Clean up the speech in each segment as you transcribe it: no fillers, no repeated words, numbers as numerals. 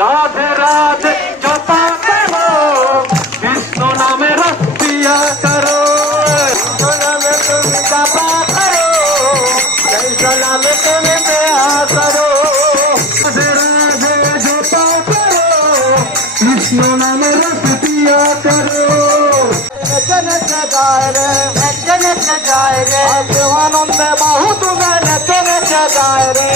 রাধে রাধে জপা করো, কৃষ্ণ নামে রস পিয়া করো, কৃষ্ণ নামে তুমি জপা করো, কৃষ্ণ নামে তুমি পিয়া করো। রাধে রাধে জপা করো, কৃষ্ণ নামে রস পিয়া করো। নেচে যায় রে, নেচে যায় রে, আনন্দে বাহু তুমি নেচে যায় রে।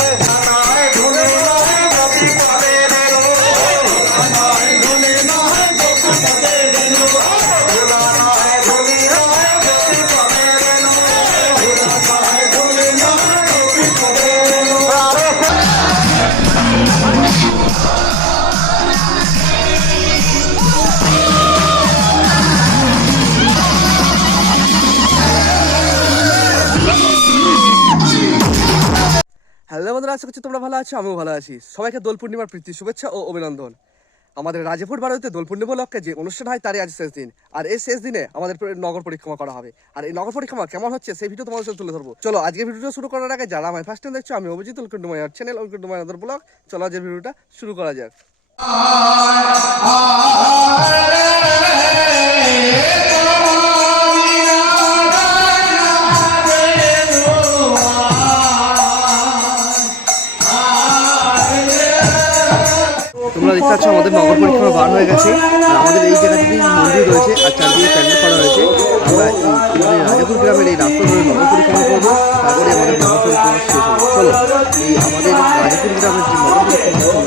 হ্যালো বন্ধুরা, আশা করছি তোমরা ভালো আছো, আমিও ভালো আছি। সবাইকে দোল পূর্ণিমার প্রীতি শুভেচ্ছা ও অভিনন্দন। আমাদের রাজাপুর বাড়িতে দোল পূর্ণিমা উপলক্ষে যে অনুষ্ঠান হয় তারই আজ শেষ দিন। আর এই শেষ দিনে আমাদের নগর পরিক্রমা করা হবে। আর এই নগর পরিক্রমা কেমন হচ্ছে সেই ভিডিও তোমাদের সাথে তুলে ধরবো। চলো আজকে ভিডিওটা শুরু করার আগে যারা আমার ফার্স্ট টাইম দেখছো, আমি Abhijit, welcome to my channel, welcome to my other blog. চলো আজকের ভিডিওটা শুরু করা যাক। তোমরা দেখতে পাচ্ছ আমাদের নগর পরিক্রমা বার হয়ে গেছে। আর আমাদের এই জায়গাটিতে মন্দির রয়েছে আর চারদিকে প্যান্ডেল করা হয়েছে। আমরা আমাদের রাজাপুর গ্রামের এই রাস্তা ধরে নগর পরিক্রমা করবো, তারপরে আমাদের নগর পরিক্রমা শেষ হবে। চলো এই আমাদের রাজাপুর গ্রামের যে নগর পরিক্রমা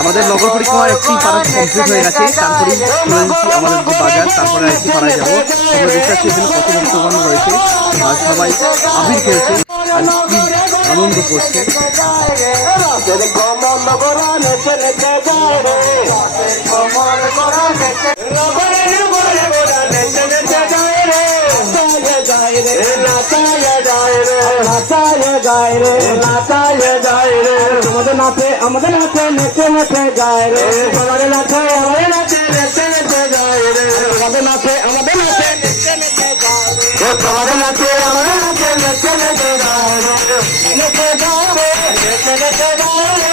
আমাদের নগর পরিক্রমার একটি পাড়া কমপ্লিট হয়ে গেছে। তারপরে আমাদের যে বাজার, তারপরে আরেকটি পাড়ায় যাবো। তোমরা দেখতে পাচ্ছি এখানে কত ভক্তগণ রয়েছে আর সবাই আবির খেলছে আর কি আনন্দ করছে। আমাদের নাচে নেচে নেচে যায় রে, আমাদের নাচে আমাদের নাচে নেচে নেচে যায় রে, আমাদের নাচে আমাদের নাচে নেচে নেচে যায় রে, আমাদের নাচে আমাদের নাচে নেচে নেচে যায় রে, নেচে যায় রে, নেচে নেচে যায় রে,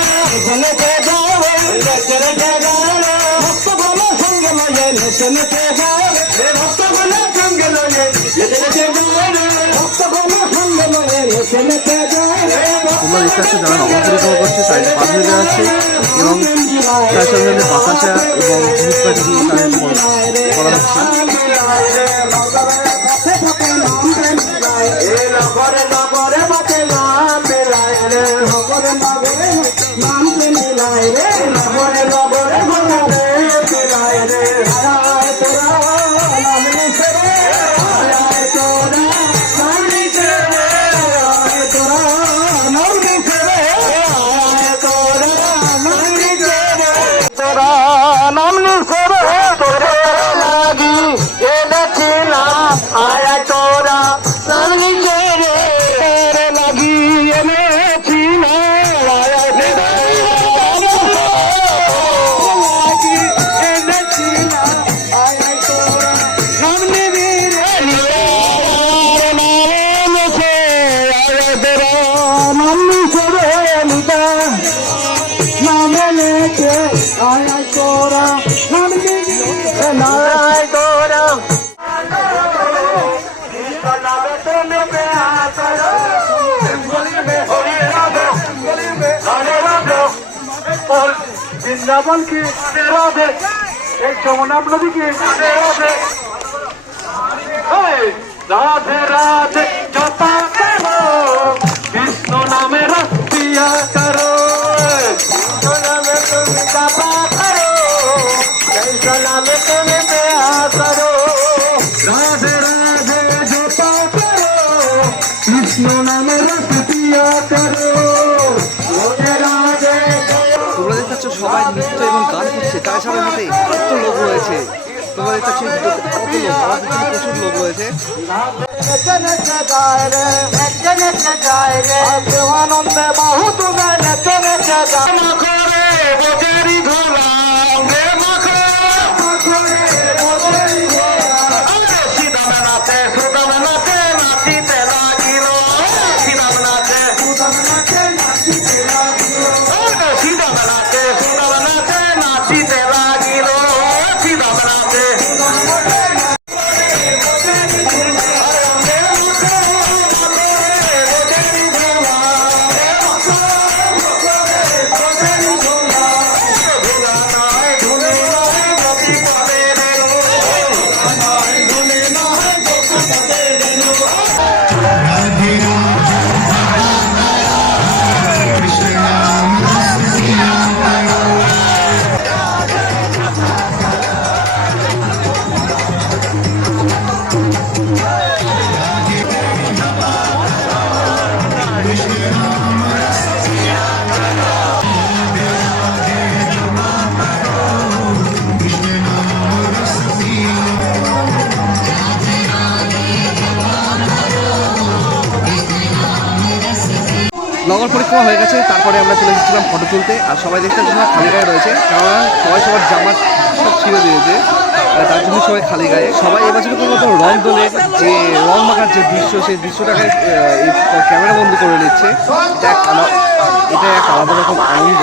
নেচে যায় রে, নেচে নেচে যায় রে, ভক্তগণের সঙ্গে লয়ে নেচে নেচে যায় রে, ভক্তগণের সঙ্গে লয়ে নেচে নেচে যায় রে, ভক্তগণের সঙ্গে লয়ে নেচে নেচে যায় রে। তোমরা দেখতে পাচ্ছ যারা নগর পরিক্রমা করছে তাই পার হয়ে যাচ্ছে এবং তার সঙ্গে বাতাসা এবং ধূপকাঠি করা হচ্ছে। বৃন্দাবন কি রাধে, এক যমুনা নদী কি রাধে, রাধে রাধে জপা করো, কৃষ্ণ নামে রস পিয়া করো, কৃষ্ণ নামে তুমি জপা করো, কৃষ্ণ নামে তুমি পিয়া সবাই নৃত্য এবং গান করছে, তাছাড়া হাতে কত লোক রয়েছে। তোমরা দেখতে পাচ্ছ কত লোক, আমার পিছনে প্রচুর লোক রয়েছে। আনন্দে বাহু তুলে নেচে নেচে যায়। নগর পরিক্রমা হয়ে গেছে, তারপরে আমরা চলে এসেছিলাম ফটো তুলতে। আর সবাই দেখতে পাচ্ছি খালি গায়ে রয়েছে, কেননা সবাই সবার জামা সব ছিঁড়ে দিয়েছে, তার জন্য সবাই খালি গায়ে। সবাই এবছর কোনো মতো রং দোলের যে রং মাখার যে দৃশ্য, সেই দৃশ্যটাকে এই ক্যামেরা বন্দি করে নিচ্ছে। এটা এক আলাদা রকম আনন্দ।